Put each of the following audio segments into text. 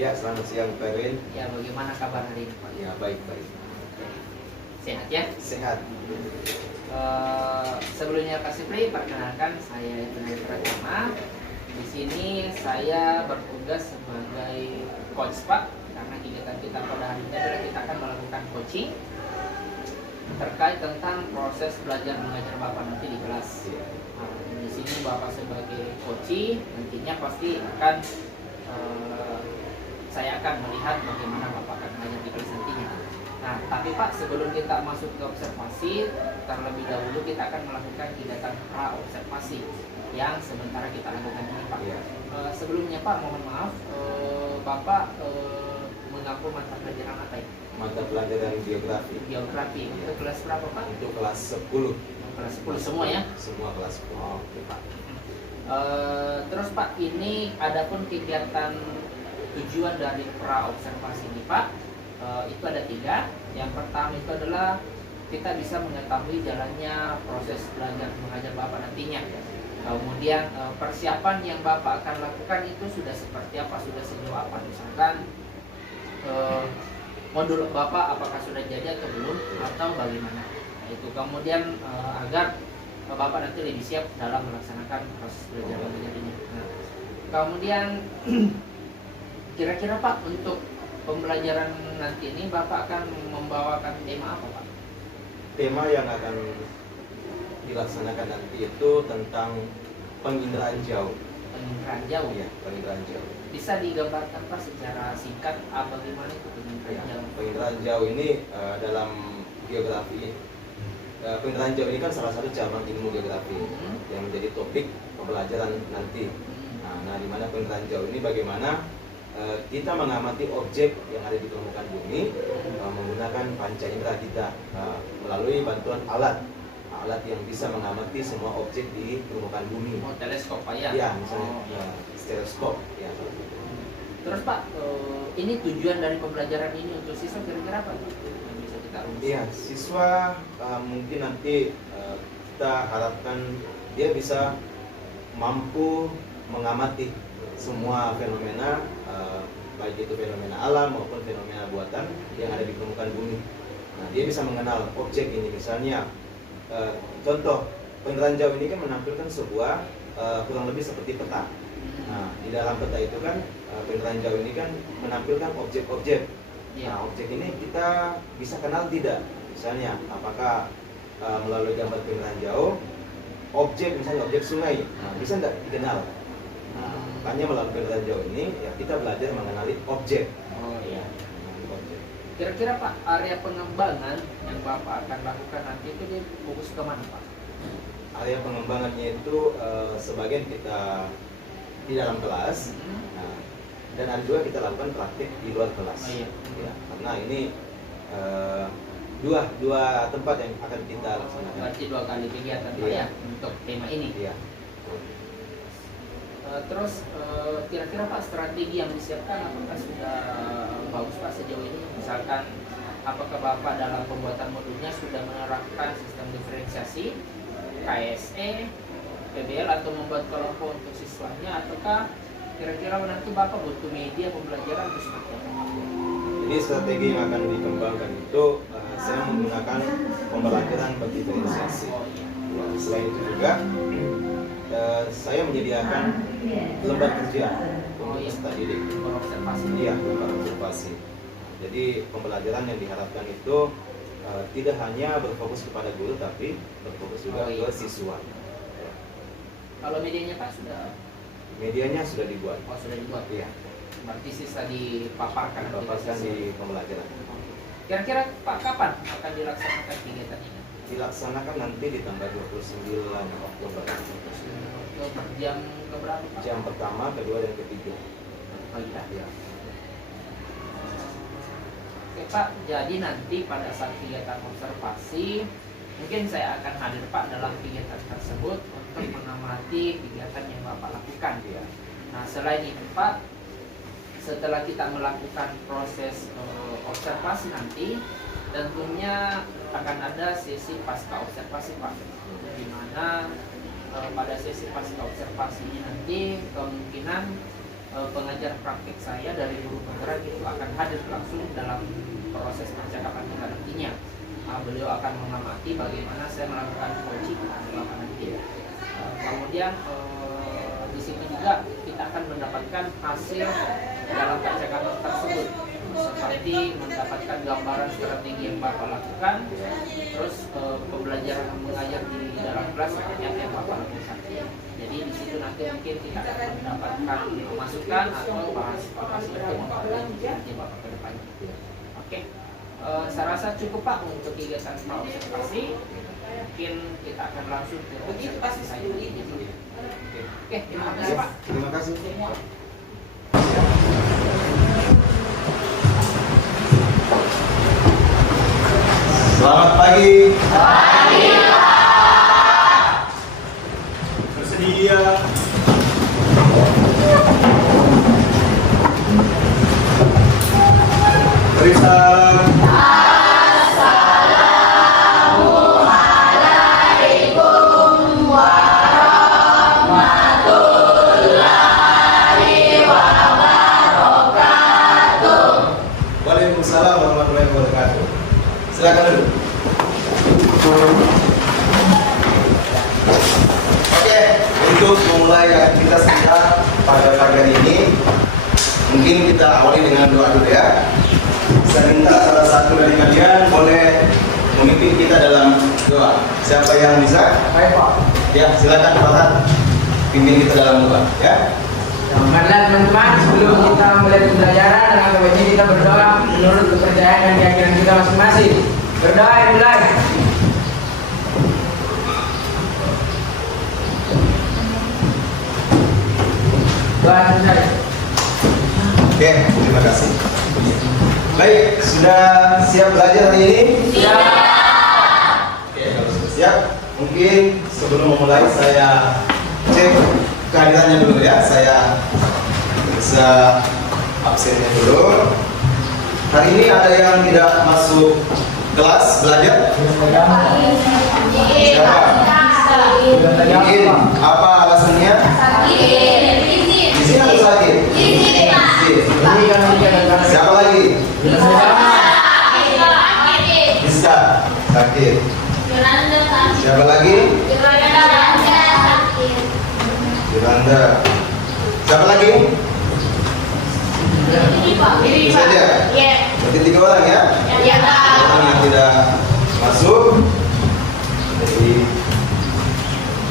Ya, selamat siang Pak Erwin. Ya, bagaimana kabar hari ini Pak? Ya, baik-baik. Sehat ya? Sehat. Sebelumnya Pak Sipri, perkenalkan saya Penarik Pratama. Di sini saya bertugas sebagai coach Pak, karena kegiatan kita pada hari ini adalah kita akan melakukan coaching terkait tentang proses belajar mengajar Bapak nanti di kelas. Nah, di sini Bapak sebagai coach nantinya pasti akan saya akan melihat bagaimana Bapak akan mengajar di kelas nantinya. Nah, tapi Pak, sebelum kita masuk ke observasi, terlebih dahulu kita akan melakukan kegiatan pra-observasi yang sementara kita lakukan ini Pak. Ya. Sebelumnya Pak, mohon maaf, Bapak mengaku mata pelajaran apa ya? Mata pelajaran geografi. Geografi. Itu kelas berapa Pak? Itu kelas 10. Kelas 10 semua ya? Semua kelas 10. Oke Pak. Terus Pak, ini adapun kegiatan tujuan dari pra-observasi ini Pak, itu ada 3. Yang pertama itu adalah kita bisa mengetahui jalannya proses belajar mengajar Bapak nantinya. Kemudian persiapan yang Bapak akan lakukan itu sudah seperti apa, sudah sejauh apa, misalkan modul Bapak apakah sudah jadi atau belum, atau bagaimana. Nah, itu kemudian agar Bapak nanti lebih siap dalam melaksanakan proses belajar mengajar ini. Nah, kemudian kira-kira Pak, untuk pembelajaran nanti ini Bapak akan membawakan tema apa Pak? Tema yang akan dilaksanakan nanti itu tentang penginderaan jauh. Penginderaan jauh. Ya, penginderaan jauh. Bisa digambarkan Pak secara singkat apa gimana itu penginderaan Ya, jauh? penginderaan jauh ini dalam geografi. Penginderaan jauh ini kan salah satu cabang ilmu geografi yang menjadi topik pembelajaran nanti. Nah, di mana penginderaan jauh ini bagaimana kita mengamati objek yang ada di permukaan bumi menggunakan panca indera kita melalui bantuan alat yang bisa mengamati semua objek di permukaan bumi. Oh, teleskop Pak ya? Ya, misalnya stereoskop. Ya. Terus Pak, ini tujuan dari pembelajaran ini untuk siswa kira-kira apa yang bisa kita rumuskan? Iya, siswa mungkin nanti kita harapkan dia bisa mampu mengamati semua fenomena, baik itu fenomena alam maupun fenomena buatan yang ada di permukaan bumi. Nah, dia bisa mengenal objek ini, misalnya contoh penginderaan jauh ini kan menampilkan sebuah kurang lebih seperti peta. Nah, di dalam peta itu kan penginderaan jauh ini kan menampilkan objek-objek. Nah, objek ini kita bisa kenal tidak? Misalnya, apakah melalui gambar penginderaan jauh, objek misalnya objek sungai, bisa nggak dikenal? Nah, makanya melalui penginderaan jauh ini ya kita belajar mengenali objek. Oh iya. Objek. Kira-kira Pak, area pengembangan yang Bapak akan lakukan nanti itu dia fokus ke mana Pak? Area pengembangannya itu sebagian kita di dalam kelas, nah, dan ada juga kita lakukan praktik di luar kelas. Oh, iya. Ya, karena ini dua tempat yang akan kita laksanakan. Berarti 2 kali kegiatan Pak Iya. ya untuk tema ini. Iya. Terus kira-kira Pak, strategi yang disiapkan apakah sudah bagus Pak sejauh ini? Misalkan apakah Bapak dalam pembuatan modulnya sudah menerapkan sistem diferensiasi, KSE, PBL atau membuat kelompok untuk siswanya, ataukah kira-kira nanti Bapak butuh media pembelajaran untuk seperti apa? Jadi strategi yang akan dikembangkan itu saya menggunakan pembelajaran berdiferensiasi. Oh iya. Ya, selain itu juga saya menyediakan lembar kerja untuk peserta didik. Berobservasi. Iya, lembar observasi. Jadi pembelajaran yang diharapkan itu tidak hanya berfokus kepada guru, tapi berfokus juga ke siswa. Ya. Kalau medianya Pak sudah? Medianya sudah dibuat. Oh, sudah dibuat. Iya. Berarti sisa dipaparkan. Dipaparkan di pembelajaran. Kira-kira Pak, kapan akan dilaksanakan kegiatan ini? Dilaksanakan nanti di tanggal 29 Oktober. Jam keberapa Pak? Jam pertama, kedua, dan ketiga. Pagi dah. Ya. Oke Pak, jadi nanti pada saat kegiatan observasi mungkin saya akan hadir Pak dalam kegiatan tersebut untuk mengamati kegiatan yang Bapak lakukan. Ya. Nah, selain itu Pak, setelah kita melakukan proses observasi nanti, tentunya akan ada sesi pasca observasi Pak, di mana pada sesi pasca observasi ini nanti kemungkinan pengajar praktik saya dari guru penggerak itu akan hadir langsung dalam proses percakapan kita nantinya. Beliau akan mengamati bagaimana saya melakukan coaching selama nanti. Kemudian di sini juga kita akan mendapatkan hasil dalam percakapan tersebut, seperti mendapatkan gambaran strategi yang Bapak lakukan, terus pembelajaran mengajar di dalam kelas seperti apa yang Bapak lakukan. Jadi di situ nanti mungkin kita akan mendapatkan masukan atau bahas untuk memperbaiki Bapak ke depannya. Oke, saya rasa cukup Pak untuk kegiatan observasi. Mungkin kita akan langsung ke observasi saya. Oke, terima kasih Pak. Terima kasih. Selamat pagi. Pagi, Pak. Bersedia. Beri salam. Assalamualaikum warahmatullahi wabarakatuh. Waalaikumsalam warahmatullahi wabarakatuh. Silakan dulu. Oke, untuk memulai aktivitas kita pada pagi hari ini, mungkin kita awali dengan doa dulu ya. Saya minta salah satu dari kalian boleh memimpin kita dalam doa. Siapa yang bisa? Baik Pak. Ya, silakan Pak. Pimpin kita dalam doa ya. Marilah teman-teman, sebelum kita mulai pembelajaran dengan kewajiban kita berdoa menurut kepercayaan dan keyakinan kita masing-masing. Berdoa yang mulai. Doa selesai. Oke, terima kasih. Baik, sudah siap belajar hari ini? Siap. Oke, kalau sudah siap, mungkin sebelum memulai saya cek kehadirannya dulu ya. Saya bisa absennya dulu. Hari ini ada yang tidak masuk kelas belajar? Siapa? Mungkin apa alasannya? Di sini atau sakit? Siapa lagi? Bisa sakit. Siapa lagi? Yolanda. Siapa lagi? Bisa aja. Berarti 3 orang ya? Orang yang tidak masuk. Jadi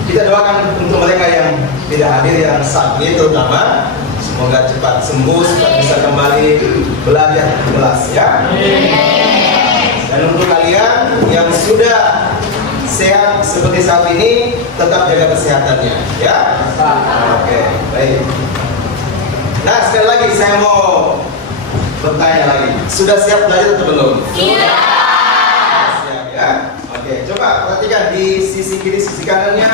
kita doakan untuk mereka yang tidak hadir, yang sakit terutama, semoga cepat sembuh, bisa kembali belajar di kelas ya. Dan untuk kalian yang sudah sehat seperti saat ini, tetap jaga kesehatannya ya. Oke, baik. Nah, sekali lagi saya mau bertanya lagi, sudah siap belajar atau belum? Siap ya. Oke, coba perhatikan di sisi kiri, sisi kanannya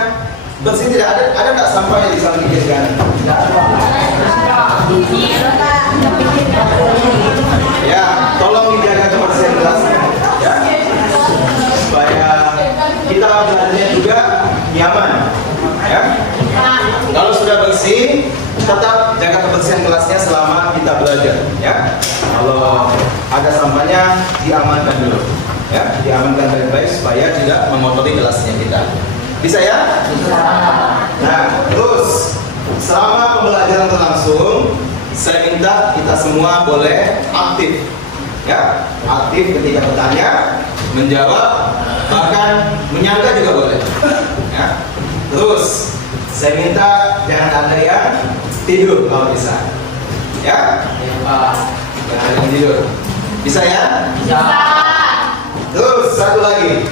bersih tidak? Ada nggak sampahnya di samping kiri kanan? Ya, tolong dijaga kebersihan kelasnya ya, supaya kita belajarnya juga nyaman ya. Kalau sudah bersih, tetap jaga kebersihan kelasnya selama kita belajar ya. Kalau ada sampahnya, diamankan dulu ya, diamankan baik-baik supaya tidak mengotori kelasnya kita. Bisa ya? Nah, terus selama pembelajaran berlangsung, saya minta kita semua boleh aktif ya, aktif ketika bertanya, menjawab, bahkan menyangka juga boleh ya. Terus saya minta jangan ada yang tidur kalau bisa ya. Jangan ada yang tidur. Bisa ya? Bisa. Terus satu lagi,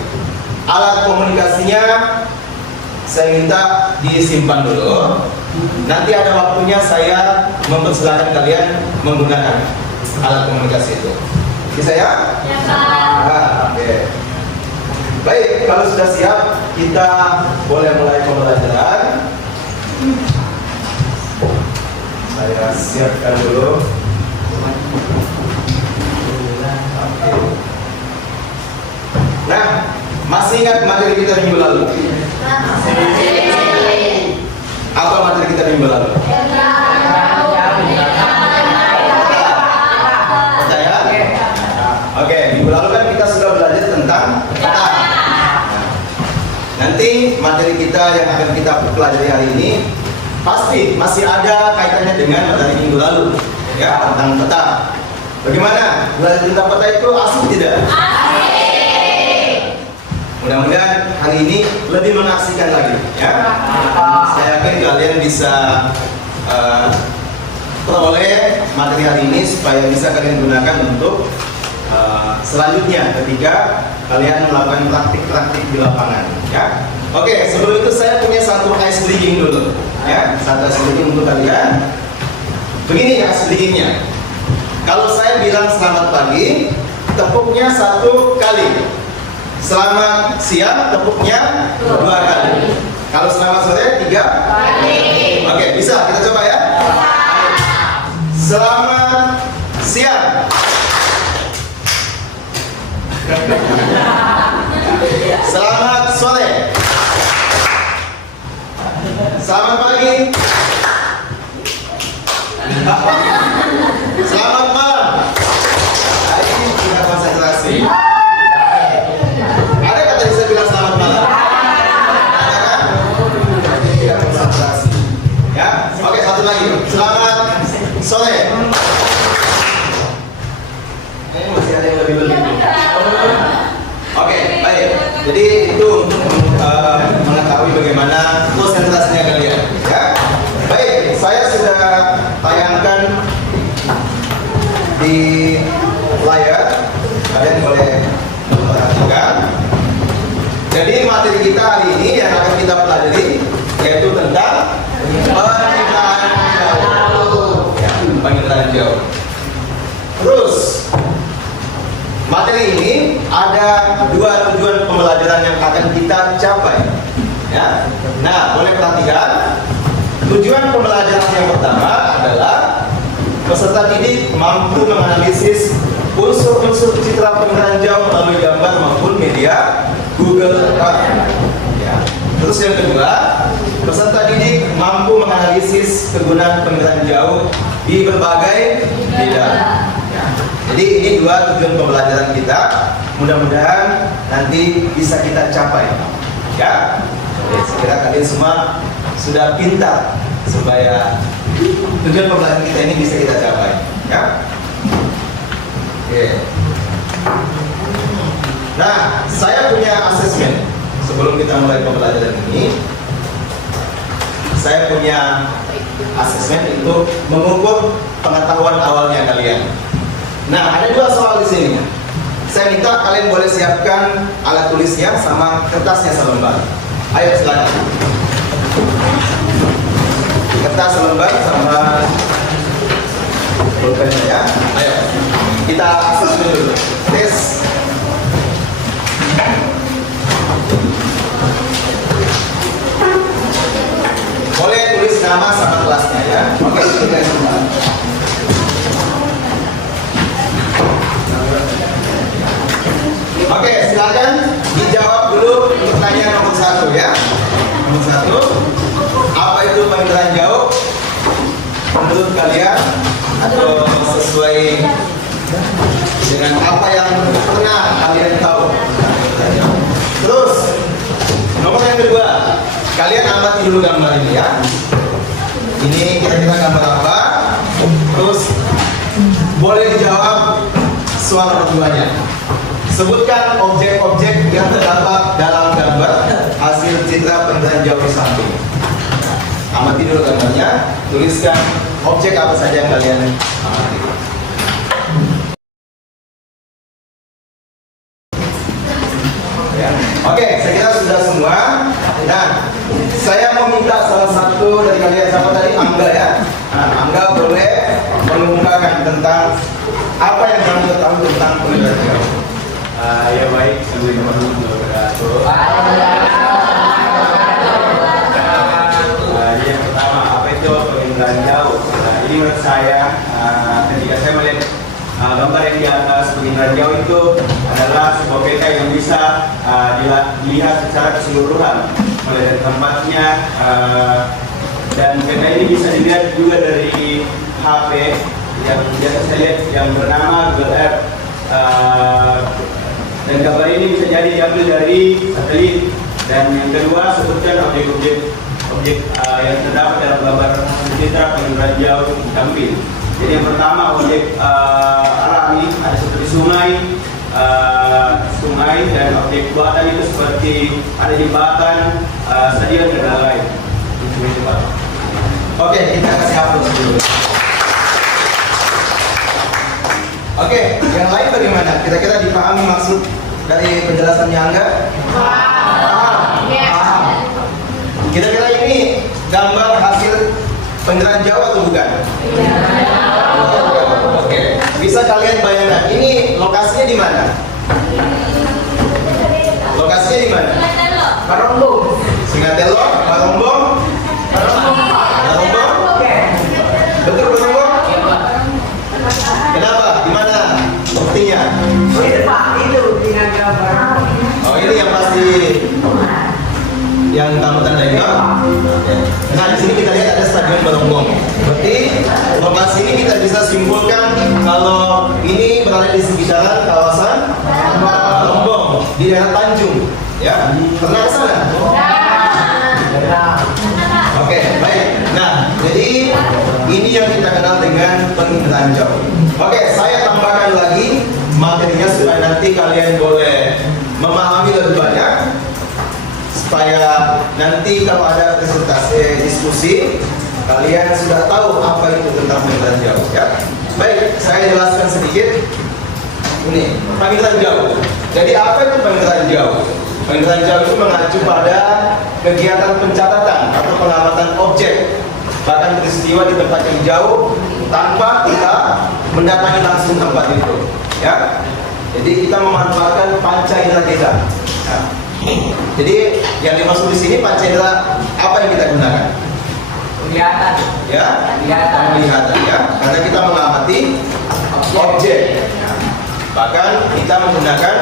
alat komunikasinya saya minta disimpan dulu. Nanti ada waktunya saya mempersilahkan kalian menggunakan alat komunikasi itu. Bisa ya? Ya, Nah, oke. Baik, kalau sudah siap, kita boleh mulai pembelajaran. Saya siapkan dulu. Oke. Nah, masih ingat materi kita minggu lalu? Apa materi kita minggu lalu? matematika yang akan kita pelajari hari ini pasti masih ada kaitannya dengan materi minggu lalu, ya, tentang peta. Bagaimana? Belajar tentang peta itu asik tidak? Asik. Mudah-mudahan hari ini lebih mengasihkan lagi, ya. Saya yakin kalian bisa peroleh materi hari ini supaya bisa kalian gunakan untuk selanjutnya ketika kalian melakukan praktik-praktik di lapangan, ya. Oke, sebelum itu saya punya satu ice breaking dulu, ya, satu ice breaking untuk kalian. Begini ice breakingnya. Kalau saya bilang selamat pagi, tepuknya 1 kali. Selamat siang, tepuknya 2 kali. Kalau selamat sore 3 kali. Oke, bisa kita coba ya. Selamat siang. Selamat sore. Selamat pagi. Selamat malam. Nah, ini kita konsentrasi. Ada kata bisa bilang selamat malam? Ada kan? Kita konsentrasi. Ya, oke, satu lagi. Selamat sore. Masih ada yang lebih. Oke, baik. Jadi itu untuk mengetahui bagaimana konsentrasinya kalian. Ya, baik. Saya sudah tayangkan di layar. Kalian boleh perhatikan. Jadi materi kita hari ini yang akan kita pelajari yaitu tentang penginderaan jauh. Ya, penginderaan jauh. Terus materi ini ada 2 tujuan pembelajaran yang akan kita capai. Ya. Nah, boleh perhatikan. Tujuan pembelajaran yang pertama adalah peserta didik mampu menganalisis unsur-unsur citra penginderaan jauh melalui gambar maupun media Google Earth. Ya. Terus yang kedua, peserta didik mampu menganalisis kegunaan penginderaan jauh di berbagai bidang. Ya. Jadi ini 2 tujuan pembelajaran kita. Mudah-mudahan nanti bisa kita capai. Ya. Oke, saya kira kalian semua sudah pintar supaya tujuan pembelajaran kita ini bisa kita capai. Ya. Oke. Nah, saya punya asesmen sebelum kita mulai pembelajaran ini. Saya punya asesmen untuk mengukur pengetahuan awalnya kalian. Nah, ada 2 soal di sini. Saya minta kalian boleh siapkan alat tulisnya sama kertasnya selembar. Ayo silakan. Kertas selembar sama pulpennya ya. Ayo. Kita asesmen dulu. Tes. Boleh tulis nama sama kelasnya ya. Oke, kita semua. Oke, silakan dijawab dulu pertanyaan nomor 1 ya. Nomor 1, apa itu penginderaan jauh menurut kalian atau sesuai dengan apa yang pernah kalian tahu? Terus nomor yang kedua, kalian amati dulu gambar ini ya. Ini kira-kira gambar apa? Terus boleh dijawab soal nomor 2-nya. Sebutkan objek-objek yang terdapat dalam gambar hasil citra penginderaan jauh di samping. Amati dulu gambarnya, tuliskan objek apa saja yang kalian amati. Ya. Oke, saya kira sudah semua. Nah, saya mau minta salah satu dari kalian, siapa tadi? Angga ya. Nah, Angga boleh mengungkapkan tentang apa yang kamu ketahui tentang penginderaan jauh. Ya baik, Assalamualaikum warahmatullahi wabarakatuh. Jadi yang pertama, apa itu penginderaan jauh? Nah, ini menurut saya, ketika saya melihat gambar yang di atas, penginderaan jauh itu adalah sebuah peta yang bisa dilihat secara keseluruhan, mulai dari tempatnya, dan peta ini bisa dilihat juga dari HP yang biasa saya lihat yang bernama Google Earth. Dan gambar ini bisa jadi diambil dari satelit Dan yang kedua, sebutkan objek yang terdapat dalam gambar citra penginderaan jauh diambil. Jadi yang pertama objek alami ada seperti sungai dan objek buatan itu seperti ada jembatan, stadion dan lain-lain. Oke, kita kasih hapus dulu. Oke, yang lain bagaimana? Kira-kira dipahami maksud dari penjelasannya Angga? Paham? Paham. Kira-kira ini gambar hasil penginderaan jauh atau bukan? Oke, bisa kalian bayangkan ini lokasinya di mana? Lokasinya di mana? Barombong. Singatelo, Barombong, Barombong. Betul Barombong? Kenapa? Di mana? Buktinya? Oh itu Pak, itu dengan gambar. Oh ini yang pasti yang kamu tandain kan? Nah di sini kita lihat ada stadion Barombong. Berarti lokasi ini kita bisa simpulkan kalau ini berada di sekitaran kawasan Barombong di daerah Tanjung. Ya, pernah ke sana? Oke, baik. Nah, jadi ini yang kita kenal dengan penginderaan jauh. Oke, saya tambahkan lagi materinya supaya nanti kalian boleh memahami lebih banyak. Supaya nanti kalau ada presentasi diskusi, kalian sudah tahu apa itu tentang penginderaan jauh. Ya, baik. Saya jelaskan sedikit. Ini penginderaan jauh. Jadi apa itu penginderaan jauh? Penginderaan jauh itu mengacu pada kegiatan pencatatan atau pengamatan objek, bahkan peristiwa di tempat yang jauh tanpa kita mendatangi langsung tempat itu. Ya, jadi kita memanfaatkan panca indera kita. Ya. Jadi yang dimaksud di sini panca indera apa yang kita gunakan? Kelihatan. Ya, penglihatan ya, karena kita mengamati objek. Ya. Bahkan kita menggunakan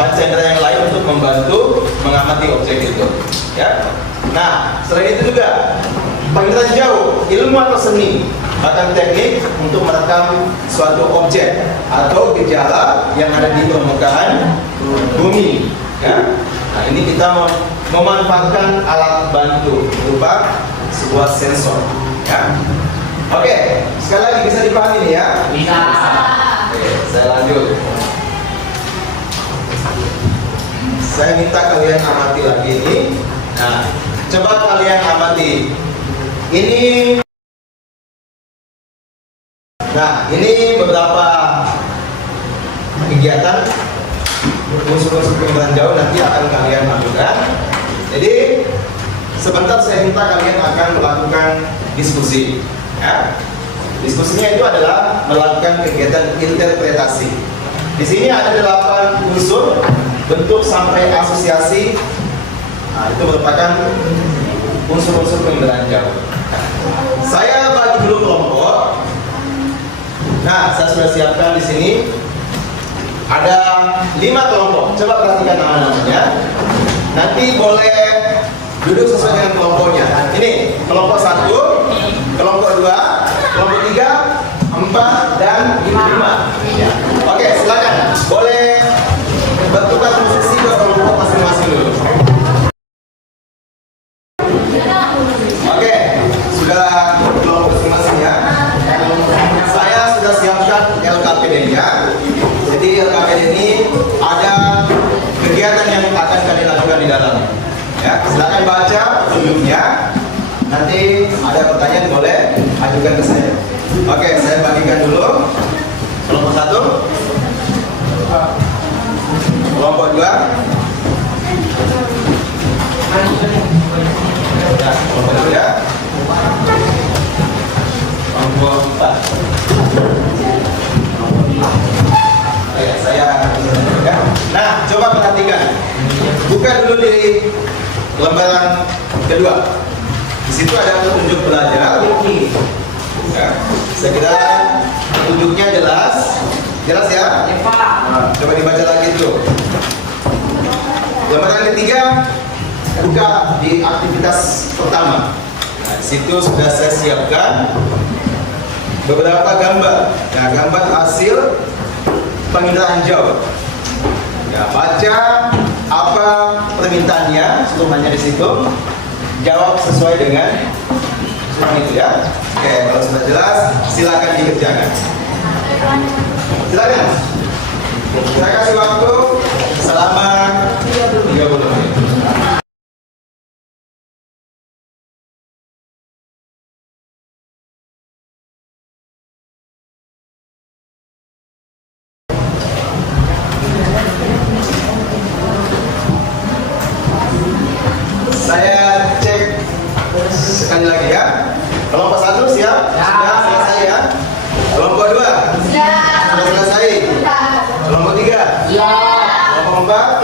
panca indera yang lain untuk membantu mengamati objek itu. Ya. Nah, selain itu juga penginderaan jauh, ilmu atau seni, bahkan teknik untuk merekam suatu objek atau gejala yang ada di permukaan bumi. Ya. Nah, ini kita memanfaatkan alat bantu berupa sebuah sensor. Ya. Oke, sekali lagi bisa dipahami nih ya? Bisa. Oke, saya lanjut. Saya minta kalian amati lagi ini. Nah, coba kalian amati. Ini. Nah, ini beberapa kegiatan unsur-unsur penginderaan jauh nanti akan kalian lakukan. Jadi sebentar saya minta kalian akan melakukan diskusi. Ya. Diskusinya itu adalah melakukan kegiatan interpretasi. Di sini ada 8 unsur bentuk sampai asosiasi. Nah, itu merupakan unsur-unsur penginderaan jauh. Saya bagi dulu kelompok. Nah, saya sudah siapkan di sini ada 5 kelompok. Coba perhatikan nama-namanya. Nanti boleh duduk sesuai dengan kelompoknya. Ini kelompok 1, kelompok 2, kelompok 3, 4, dan 5. Ya. Oke, silakan. Boleh bertukar posisi ke kelompok masing-masing dulu. Oke, sudah kelompok masing-masing ya. Saya sudah siapkan LKPD-nya. Jadi LKPD ini ada kegiatan yang akan kalian lakukan di dalam. Ya, silakan baca sebelumnya. Nanti ada pertanyaan boleh ajukan ke saya. Oke, saya bagikan dulu. Kelompok 1, kelompok 2, ya, kelompok 3, kelompok 4. Ya, saya ya. Nah, coba perhatikan. Buka dulu di lembaran kedua. Di situ ada petunjuk belajar. Ya, saya kira petunjuknya jelas. Jelas ya? Nah, coba dibaca lagi dulu. Lembaran ketiga, buka di aktivitas pertama. Nah, di situ sudah saya siapkan beberapa gambar. Nah, gambar hasil penginderaan jauh. Ya, baca apa permintaannya, suruhannya di situ. Jawab sesuai dengan suruhan itu ya. Oke, kalau sudah jelas, silakan dikerjakan. Silakan. Saya kasih waktu selama 30 menit. Saya cek sekali lagi ya. Kelompok 1 siap? Sudah selesai ya. Kelompok 2 sudah selesai. Kelompok 3 kelompok 4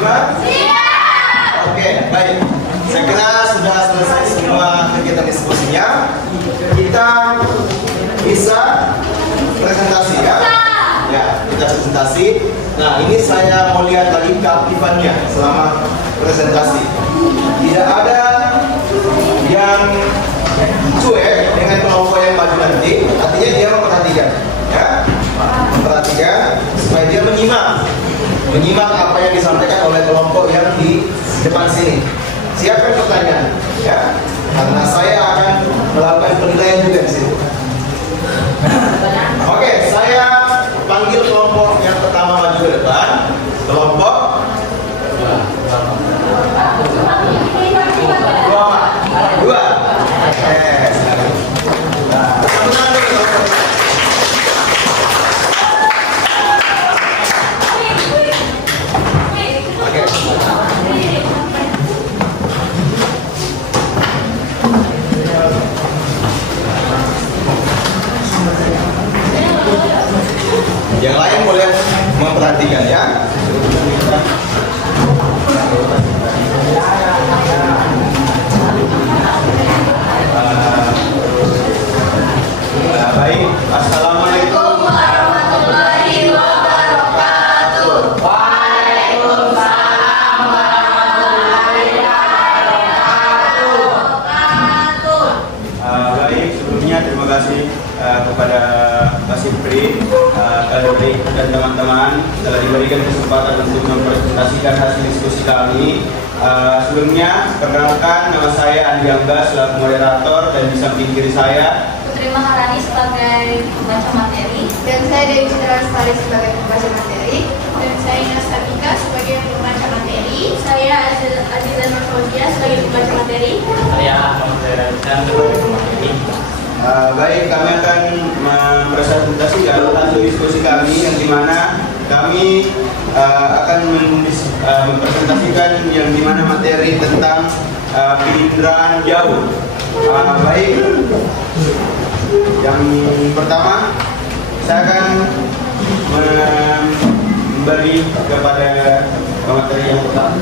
5 Oke, baik. Saya kira sudah selesai semua kegiatan diskusinya. Kita bisa presentasi ya. Ya, kita presentasi. Nah, ini saya mau lihat lagi keaktifannya selama presentasi. Tidak ada yang cuek dengan kelompok yang maju nanti. Artinya dia memperhatikan, ya, memperhatikan supaya dia menyimak apa yang disampaikan oleh kelompok yang di depan sini. Siapkan pertanyaan, ya, karena saya akan melakukan penilaian juga di sini. Oke, saya panggil kelompok yang pertama maju ke depan. Kelompok 2. Silakan. Yang lain boleh memperhatikan ya. Baik, assalamualaikum warahmatullahi wabarakatuh. Waalaikumsalam warahmatullahi wabarakatuh. Baik, sebelumnya terima kasih kepada Pak Sipri, Kalori dan teman-teman telah diberikan kesempatan untuk mempresentasikan hasil diskusi kami. Sebelumnya, perkenalkan, nama saya Andi Angga selaku moderator, dan di samping kiri saya Putri Maharani sebagai pembaca materi, dan saya Dewi Citra Lestari sebagai pembaca materi, dan saya Ines Kartika sebagai pembaca materi, saya Aziza Nurfauziah sebagai pembaca materi, Saya Ahmad Zairan sebagai pemateri. Baik, kami akan mempresentasikan hasil diskusi kami yang dimana kami akan mempresentasikan yang dimana materi tentang penginderaan jauh. Baik, yang pertama saya akan memberi kepada materi yang pertama.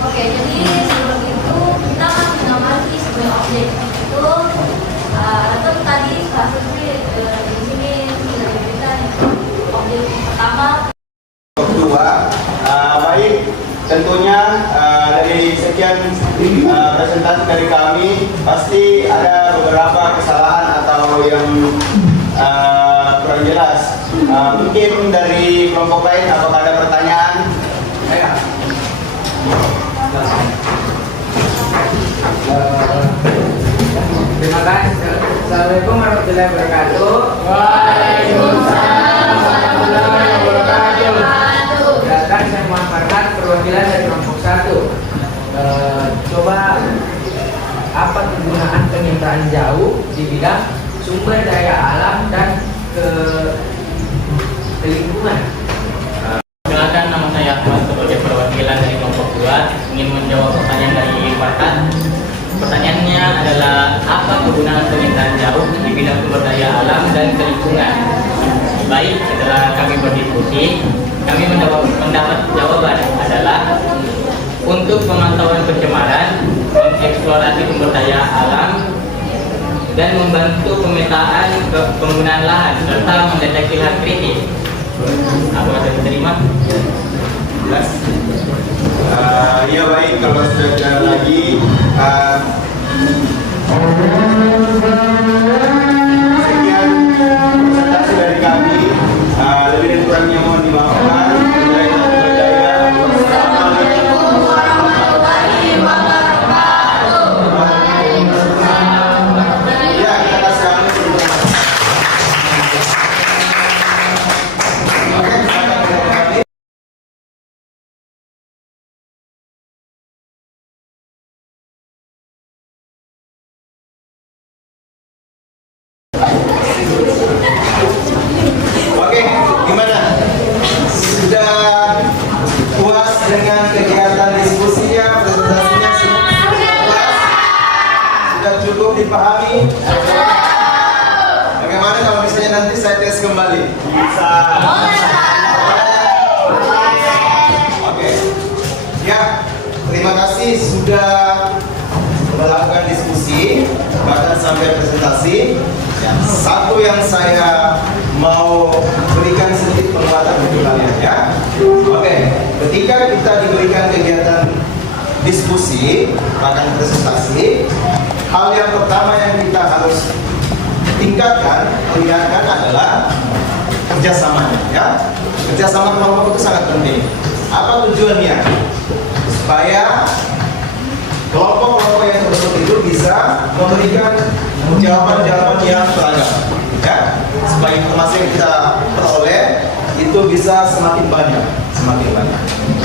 Oke, jadi sebelum itu kita akan mengamati sebuah objek itu atau tadi kasus di sini sudah diberikan objek pertama. Kedua, baik, tentunya dari sekian presentasi dari kami pasti ada beberapa kesalahan atau yang kurang jelas. Mungkin dari kelompok lain apakah ada pertanyaan? Ayo. Terima kasih. Assalamualaikum warahmatullahi wabarakatuh. Waalaikumsalam warahmatullahi wabarakatuh. Silakan saya Muhammad Farhan, perwakilan dari kelompok 1. Coba apa kegunaan penginderaan jauh di bidang sumber daya alam dan lingkungan? Silakan, nama saya Ahmad sebagai perwakilan dari kelompok 2 ingin menjawab pertanyaan dari Farhan. Pertanyaannya adalah apa kegunaan penginderaan jauh di bidang sumber daya alam dan lingkungan? Baik, setelah kami berdiskusi, kami mendapat jawaban adalah untuk pemantauan pencemaran, mengeksplorasi sumber daya alam, dan membantu pemetaan penggunaan lahan serta mendeteksi lahan kritis. Apakah saya diterima? Jelas. Ya baik, kalau sudah ada lagi sekian presentasi dari kami. Lebih dan kurangnya mohon dimaafkan. Wabillahi taufiq wal hidayah. kembali? Bisa. Oke. Ya, terima kasih sudah melakukan diskusi bahkan sampai presentasi. Ya, satu yang saya mau berikan sedikit penguatan untuk kalian ya. Oke, ketika kita diberikan kegiatan diskusi bahkan presentasi, hal yang pertama yang kita harus tingkatkan, perlihatkan adalah kerjasamanya ya. Kerjasama kelompok itu sangat penting. Apa tujuannya? Supaya kelompok-kelompok yang tersebut itu bisa memberikan jawaban-jawaban yang beragam ya, supaya informasi yang kita peroleh itu bisa semakin banyak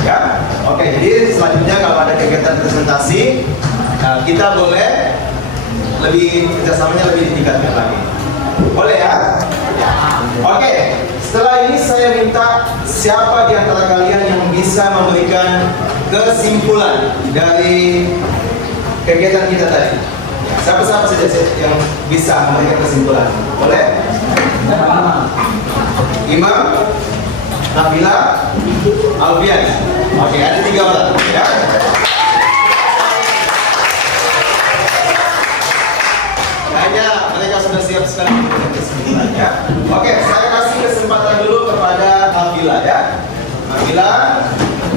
ya. Oke, jadi selanjutnya kalau ada kegiatan presentasi, kita boleh lebih kerjasamanya lebih ditingkatkan lagi, boleh ya? Ya. Oke, setelah ini saya minta siapa di antara kalian yang bisa memberikan kesimpulan dari kegiatan kita tadi. Siapa saja yang bisa memberikan kesimpulan? Boleh? Imam, Nabila, Alfian. Oke, ada 3 orang ya. Kayaknya mereka sudah siap sekali memberikan kesimpulan ya. Oke, saya kasih kesempatan dulu kepada Nabila ya. Nabila,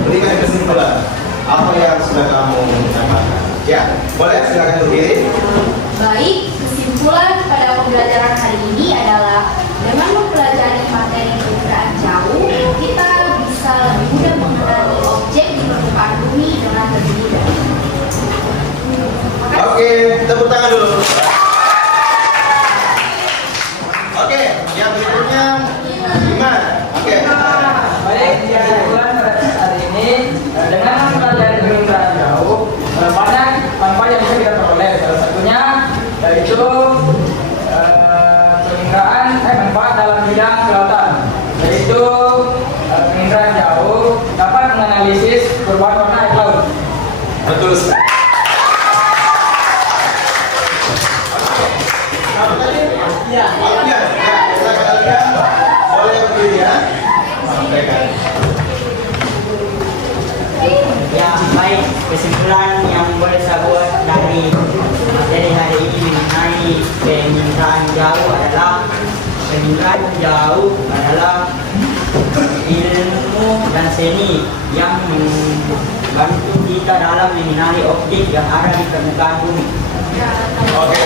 berikan kesimpulan apa yang sudah kamu dapatkan. Ya, boleh silakan berdiri. Baik, kesimpulan pada pembelajaran hari ini adalah dengan mempelajari materi permukaan jauh, kita bisa lebih mudah mengenali objek di permukaan bumi dengan lebih mudah. Oke, tepuk tangan dulu. Oke, yang berikutnya Iman. Oke. Baik, kesimpulan pada hari ini dengan mempelajari permukaan jauh banyak manfaat yang bisa kita peroleh. Salah satunya yaitu manfaat dalam bidang kelautan, yaitu penginderaan jauh dapat menganalisis perubahan warna air laut. Betul. Apa tadi? Ya. Ya, silakan Alfian. Boleh berdiri ya. Sampaikan. Ya, baik, kesimpulan yang boleh saya buat dari materi hari ini mengenai penginderaan jauh adalah ilmu dan seni yang membantu kita dalam mengenali objek yang ada di permukaan bumi. Oke.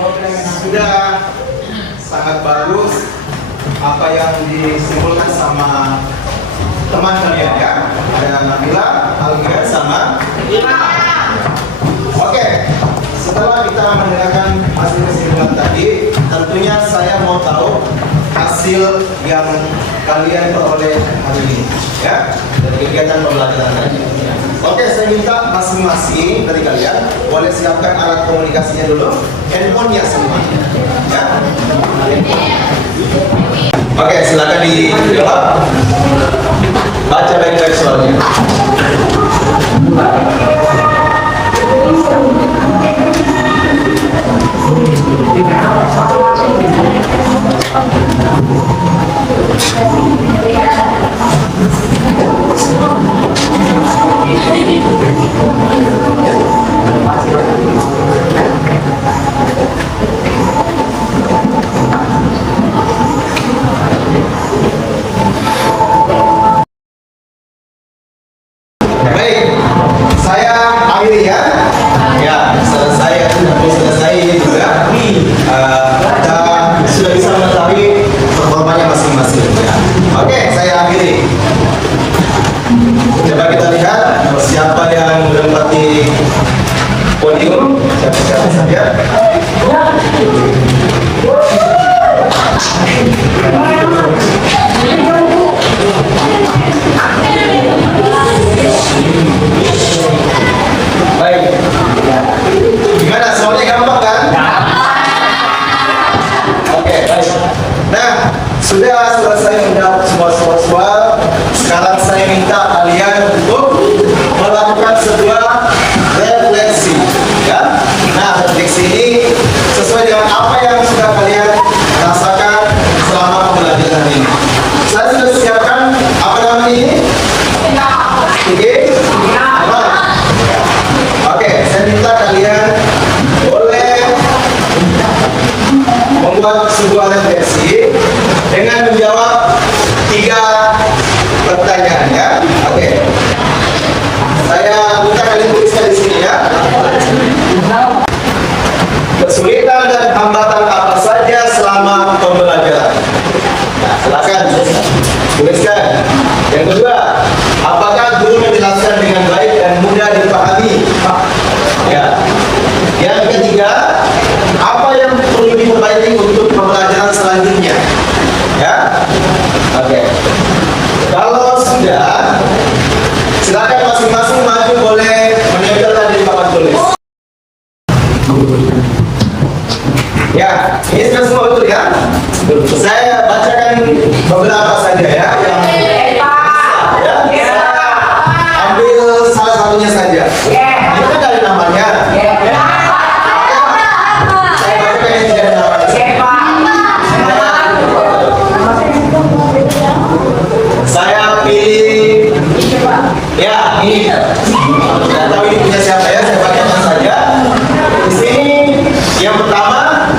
Oke. Sudah sangat bagus apa yang disimpulkan sama teman kalian ya. Ada Nabila, Alfian sama Imam. Oke, setelah kita mendengarkan hasil kesimpulan tadi, tentunya saya mau tahu hasil yang kalian peroleh hari ini ya, dari kegiatan pembelajaran tadi. Oke, saya minta masing-masing dari kalian boleh siapkan alat komunikasinya dulu, handphonenya semua ya. Oke, silakan dijawab. Baca baik-baik soalnya. Baik, saya akhiri ya. Ya, selesai juga. Kita sudah bisa mengetahui performanya masing-masing. Ya. Oke, saya akhiri. Coba kita lihat siapa yang menempati podium. Siapa saja. Baik. Gimana? Semuanya gampang kan? Oke, baik. Nah, sudah selesai menjawab semua soal-soal. Sekarang saya minta kalian untuk melakukan sebuah refleksi, ya. Ya, ini sudah semua betul ya? Saya bacakan beberapa saja ya. Ambil salah satunya saja. Itu dari namanya. Saya bacakan yang tidak ada namanya. Saya pilih. Ya, ini. Tidak tahu ini punya siapa ya? Saya bacakan saja. Di sini yang pertama,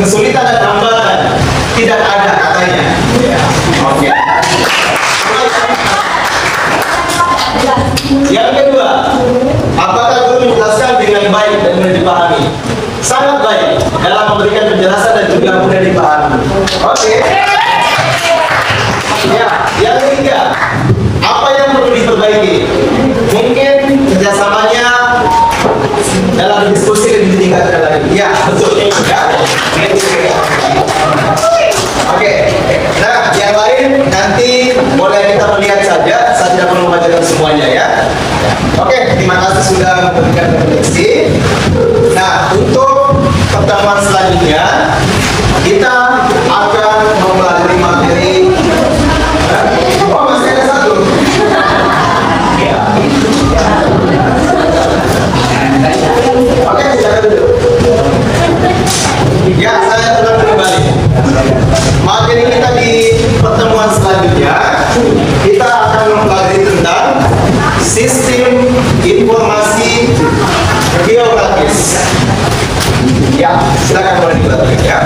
kesulitan dan hambatan tidak ada katanya. Oke. Yang kedua, apakah guru menjelaskan dengan baik dan mudah dipahami? Sangat baik dalam memberikan penjelasan dan juga mudah dipahami. Oke. Ya, yang ketiga, apa yang perlu diperbaiki? Mungkin kerjasamanya dalam diskusi lebih ditingkatkan lagi. Ya, betul. Ya. Oke. Nah, yang lain nanti boleh kita melihat saja. Saya tidak perlu membacakan semuanya ya. Oke, terima kasih sudah memberikan refleksi. Nah, untuk pertemuan selanjutnya kita akan mempelajari materi. Oh, masih ada satu. Oke, silakan dulu. Ya, saya ulang kembali. Materi kita di pertemuan selanjutnya, kita akan mempelajari tentang sistem informasi geografis. Ya, silakan boleh dipelajari ya.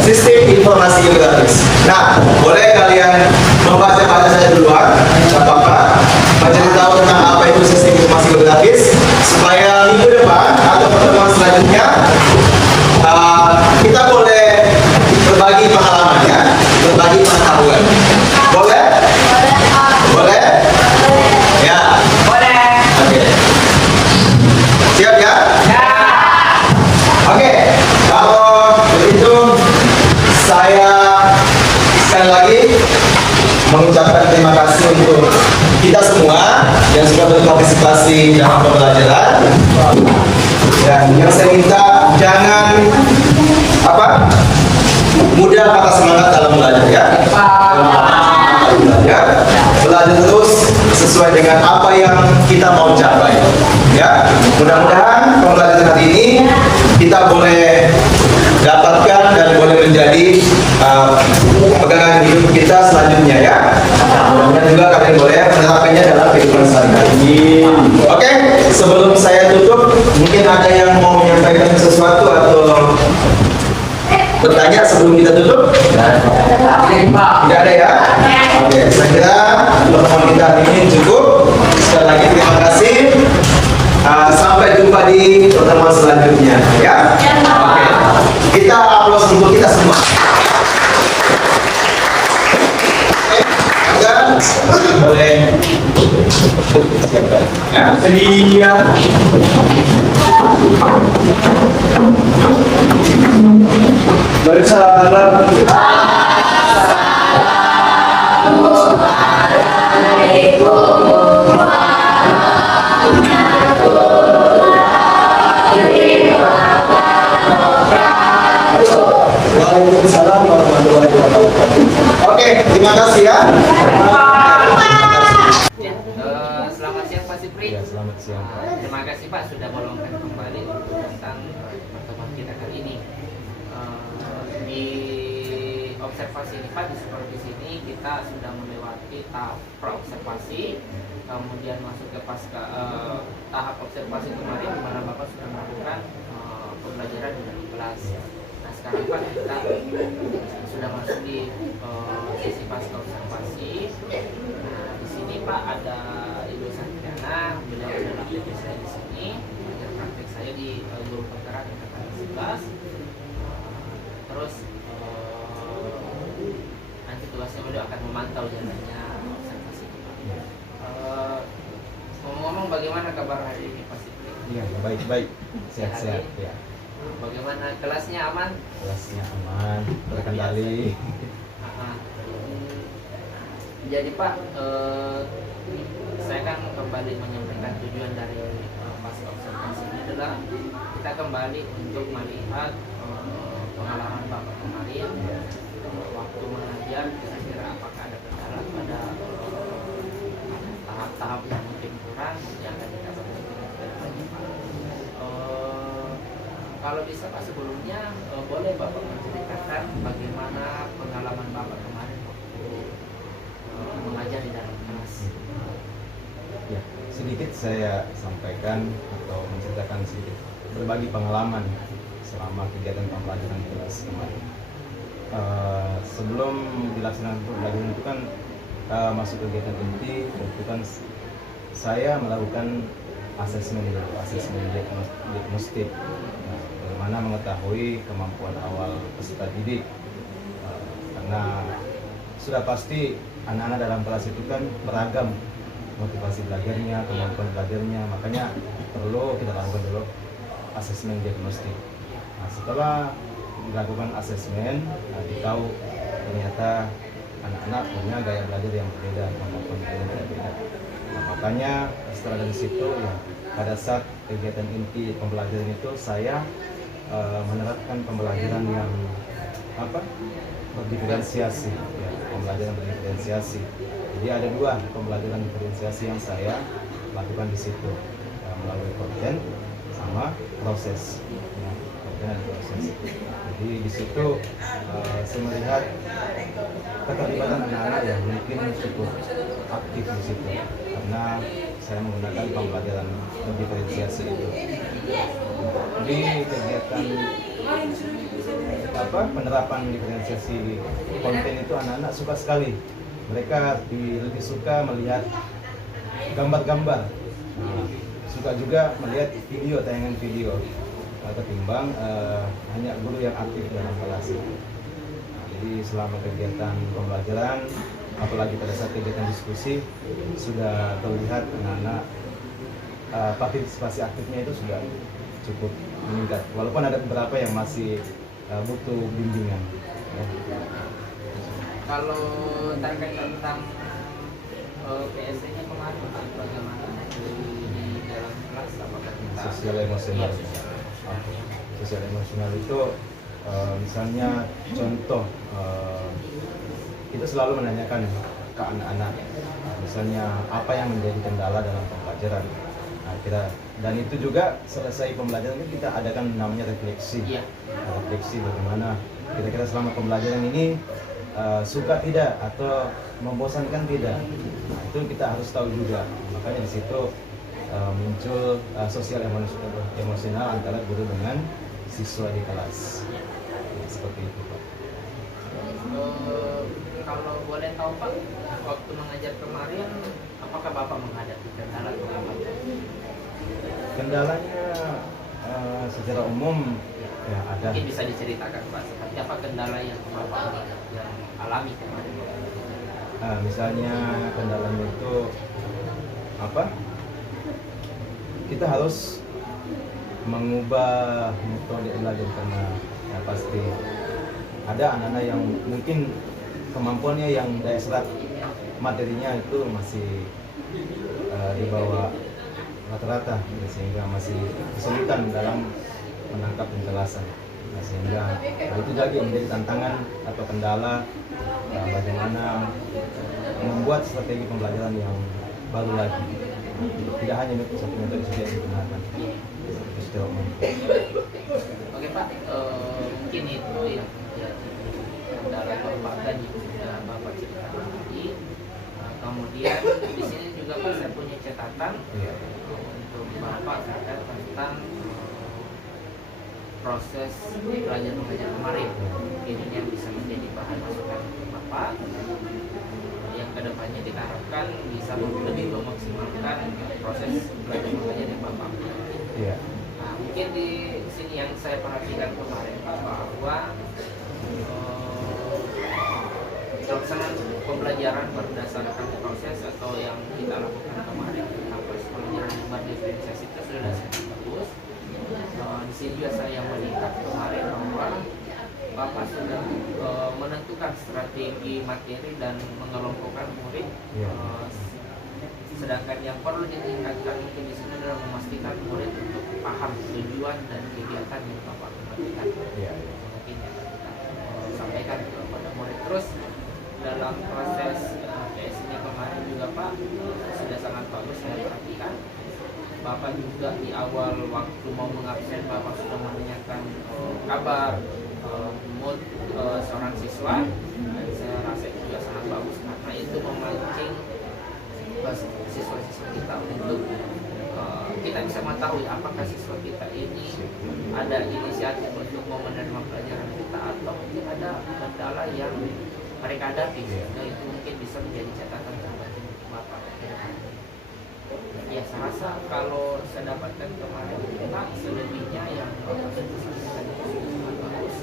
Sistem informasi geografis. Nah, boleh kalian membaca-baca saja duluan, tidak apa-apa. Mencari tahu tentang apa itu sistem informasi geografis, supaya minggu depan atau pertemuan selanjutnya kita boleh berbagi pengalaman ya, berbagi pengetahuan. Boleh? Boleh? Ya. Boleh. Oke. Siap ya? Ya. Oke. Kalau begitu saya sekali lagi mengucapkan terima kasih untuk kita semua yang sudah berpartisipasi dalam pembelajaran. Dan yang saya minta jangan mudah patah semangat dalam belajar ya. Belajar terus sesuai dengan apa yang kita mau capai. Ya, mudah-mudahan pembelajaran hari ini kita boleh dapatkan dan boleh menjadi pegangan hidup kita selanjutnya ya. Mudah-mudahan juga kalian boleh menerapkannya dalam kehidupan sehari-hari. Oke, sebelum saya tutup, mungkin ada yang mau menyampaikan sesuatu atau bertanya sebelum kita tutup? Tidak ada ya? Oke, saya kira pertemuan kita hari ini cukup. Sekali lagi terima kasih. Sampai jumpa di pertemuan selanjutnya ya. Oke, kita aplaus untuk kita semua. Boleh ya, sedia. Bersalam. Waalaikumsalam warahmatullahi wabarakatuh. Oke, terima kasih ya. Selamat siang Pak Sipri. Ya, selamat siang. Terima kasih Pak sudah meluangkan kembali untuk tentang pertemuan kita kali ini. Di observasi ini Pak, di supervisi ini kita sudah melewati tahap praobservasi, kemudian masuk ke tahap observasi kemarin di mana Bapak sudah melakukan pembelajaran di dalam kelas. Nah sekarang Pak kita sudah masuk di sesi pasca observasi. Nah di sini Pak ada Ibu Santiana, beliau adalah aktivis saya di sini, mengajar praktek saya di guru penggerak angkatan 11. Terus nanti tugasnya beliau akan memantau jalannya observasi kita. Ngomong-ngomong, bagaimana kabar hari ini Pak Sipri? Iya, baik-baik, sehat-sehat ya. Bagaimana kelasnya, aman? Kelasnya aman, terkendali. Jadi Pak, saya kan kembali menyampaikan tujuan dari pasca observasi ini adalah kita kembali untuk melihat pengalaman Bapak kemarin waktu mengajar, kira-kira apakah ada kendala pada tahap-tahap yang mungkin kurang yang akan kita perbaiki ke depannya, Pak. Kalau bisa Pak, sebelumnya boleh Bapak menceritakan bagaimana pengalaman Bapak kemarin waktu mengajar di dalam kelas. Ya, sedikit saya sampaikan atau menceritakan sedikit berbagi pengalaman selama kegiatan pembelajaran kelas kemarin. Sebelum dilaksanakan pembelajaran itu kan masuk kegiatan inti, itu kan saya melakukan asesmen diagnostik, bagaimana mengetahui kemampuan awal peserta didik. Karena sudah pasti anak-anak dalam kelas itu kan beragam motivasi belajarnya, kemampuan belajarnya, makanya perlu kita lakukan dulu asesmen diagnostik. Nah, setelah dilakukan asesmen, ditahu ternyata anak-anak punya gaya belajar yang berbeda, kemampuan belajar yang berbeda. Nah, makanya setelah dari situ ya, pada saat kegiatan inti pembelajaran itu saya menerapkan pembelajaran yang berdiferensiasi, ya, pembelajaran berdiferensiasi. Jadi ada dua pembelajaran diferensiasi yang saya lakukan di situ, melalui konten sama proses. Ya, konten dan proses. Jadi di situ saya melihat keterlibatan anak-anak yang mungkin cukup aktif di situ, karena saya menggunakan pembelajaran berdiferensiasi itu. Di kegiatan penerapan diferensiasi konten itu anak-anak suka sekali. Mereka lebih suka melihat gambar-gambar, suka juga melihat video, tayangan video, ketimbang hanya guru yang aktif dalam kelas. Jadi selama kegiatan pembelajaran, apalagi pada saat kegiatan diskusi, sudah terlihat anak-anak partisipasi aktifnya itu sudah cukup meningkat. Walaupun ada beberapa yang masih butuh bimbingan. Ya. Kalau terkait tentang PSC-nya kemarin, Pak, bagaimana di dalam kelas, apakah kita Sosial emosional. Sosial emosional itu misalnya contoh, kita selalu menanyakan ke anak-anak, misalnya apa yang menjadi kendala dalam pembelajaran. Dan itu juga selesai pembelajaran kita adakan namanya refleksi. Iya. Refleksi bagaimana kira-kira selama pembelajaran ini suka tidak atau membosankan tidak. Nah, itu kita harus tahu juga. Makanya di situ muncul sosial emosional antara guru dengan siswa di kelas. Ya, seperti itu, Pak. Kalau boleh tahu, Pak, waktu mengajar kemarin, apakah Bapak menghadapi kendala atau apa? Kendalanya secara umum ya ada. Mungkin bisa diceritakan, Pak, seperti apa kendala yang Bapak yang alami kemarin? Misalnya kendalanya itu kita harus mengubah metode belajar, karena ya pasti ada anak-anak yang mungkin kemampuannya yang daya serap materinya itu masih di bawah rata-rata, sehingga masih kesulitan dalam menangkap penjelasan. Nah, sehingga itu lagi yang menjadi tantangan atau kendala, bagaimana membuat strategi pembelajaran yang baru lagi. Tidak hanya satu metode saja yang digunakan. Itu secara umum. Oke, Pak, mungkin itu yang kendala Bapak dan yang sudah Bapak ceritakan tadi. Kemudian di sini juga Pak, saya punya catatan untuk Bapak terkait tentang proses belajar mengajar kemarin. Ini yang bisa menjadi bahan masukan untuk Bapak, yang kedepannya kita harapkan bisa lebih memaksimalkan proses belajar mengajar yang Bapak miliki. Iya. Nah, mungkin di sini yang saya perhatikan kemarin, Pak, bahwa pelaksanaan pembelajaran berdasarkan proses atau yang kita lakukan kemarin tentang proses pembelajaran yang berdiferensiasi itu sudah sangat bagus. Di sini juga saya melihat kemarin bahwa Bapak sudah menentukan strategi materi dan mengelompokkan murid. Sedangkan yang perlu ditingkatkan mungkin di sini adalah memastikan murid untuk paham tujuan dan kegiatan yang Bapak lakukan. Iya. Mungkin yang kita sampaikan kepada murid. Terus dalam proses PS ini kemarin juga Pak sudah sangat bagus saya perhatikan. Bapak juga di awal waktu mau mengabsen Bapak sudah menanyakan kabar mood seorang siswa, dan saya rasa itu juga sangat bagus karena itu memancing siswa-siswa kita untuk kita bisa mengetahui apakah siswa kita ini ada inisiatif untuk mau menerima pelajaran kita atau mungkin ada kendala yang mereka hadapi. Nah, itu mungkin bisa menjadi catatan bagi Bapak. Ya, saya rasa kalau saya dapatkan kemarin Pak, selebihnya yang Bapak sudah sampaikan itu sangat bagus.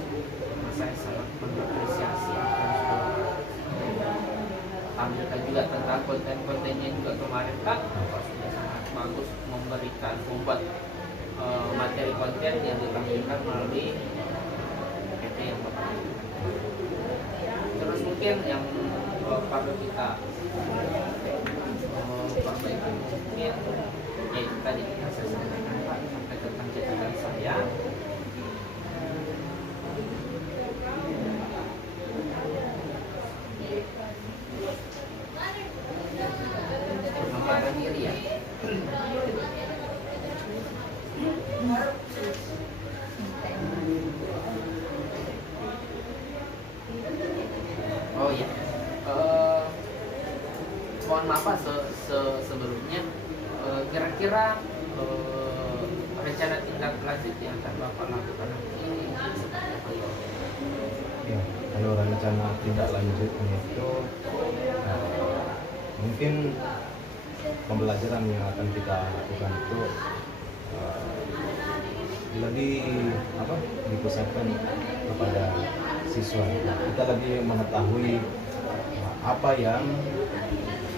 Saya sangat mengapresiasi apa yang sudah tampilkan juga tentang konten-kontennya juga kemarin Pak. Bapak sudah sangat bagus membuat materi konten yang ditampilkan melalui PT yang Bapak. Terus mungkin yang perlu kita perbaikan mungkin yaitu tadi yang saya sampaikan Pak sampai tentang catatan saya. Pengembangan diri ya. Oh ya, mohon maaf Pak sebelumnya, kira-kira rencana tindak lanjut yang akan Bapak lakukan nanti seperti apa ya? Ya, kalau rencana tindak lanjutnya itu mungkin pembelajaran yang akan kita lakukan itu lebih dipusatkan kepada siswa. Kita lebih mengetahui apa yang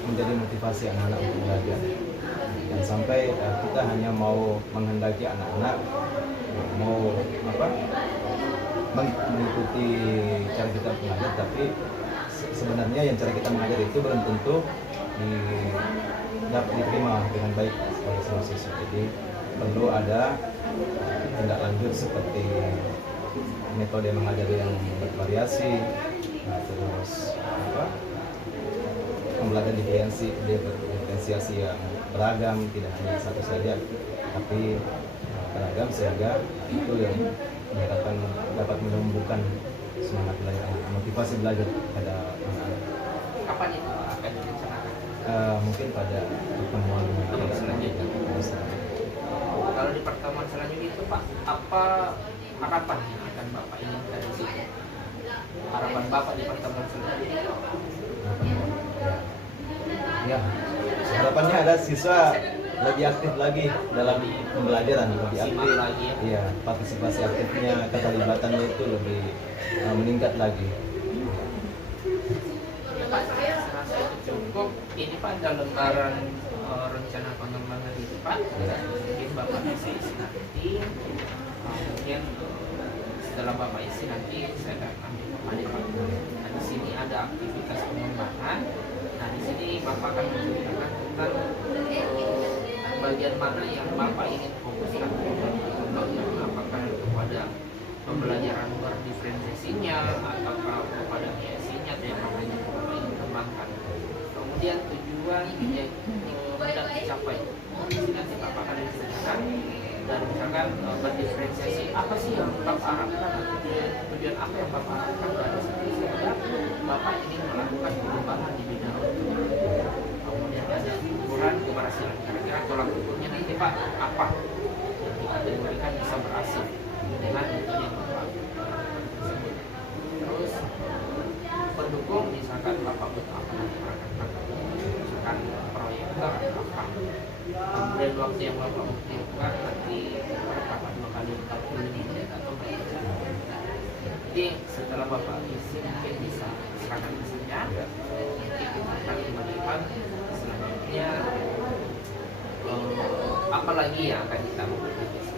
menjadi motivasi anak-anak untuk belajar. Dan sampai kita hanya mau menghendaki anak-anak mau mengikuti cara kita mengajar, tapi sebenarnya yang cara kita mengajar itu belum tentu dapat diterima dengan baik oleh semua siswa. Jadi perlu ada tindak lanjut seperti metode mengajar yang bervariasi, terus pembelajaran diferensiasi yang beragam, tidak hanya satu saja, tapi beragam, sehingga itu yang diharapkan dapat menumbuhkan semangat belajar, motivasi belajar pada anak-anak. Kapan itu akan direncanakan? Mungkin pada pertemuan selanjutnya. Kalau di pertemuan selanjutnya itu Pak, apa harapan yang akan Bapak inginkan di situ? Harapan Bapak di pertemuan selanjutnya? Ya, harapannya ada siswa lebih aktif lagi dalam pembelajaran, lebih aktif lagi ya. Iya, partisipasi aktifnya, keterlibatannya itu lebih meningkat lagi. Ya Pak, saya rasa itu cukup. Ini Pak ada lembaran rencana pengembangan itu Pak. Mungkin Bapak bisa isi nanti. Mungkin setelah Bapak isi nanti saya akan ambil kembali Pak. Nah, di sini ada aktivitas pengembangan. Nah, di sini Bapak akan menceritakan tentang bagian mana yang Bapak ingin fokuskan, apakah kepada pembelajaran berdiferensiasinya ataukah kepada PSI-nya atau yang makanya Bapak ingin kembangkan. Kemudian tujuan yang hendak dicapai. Di sini nanti Bapak akan menceritakan dan misalkan berdiferensiasi apa sih yang Bapak harapkan, tujuan apa yang Bapak harapkan dari situ, sehingga Bapak ingin melakukan perubahan di bidang itu. Kemudian ada ukuran keberhasilan, kira-kira tolak ukurnya nanti Pak apa yang dikategorikan bisa berhasil dengan metode yang Bapak tersebut. Terus pendukung, misalkan Bapak butuh apa nanti perangkat-perangkat, misalkan proyektor atau apa. Kemudian waktu yang Bapak butuhkan nanti berapa 2 kali 45 menit atau berapa. Jadi setelah Bapak isi mungkin bisa serahkan ke saya. Mungkin kita akan melihat selanjutnya apa lagi yang akan kita lakukan.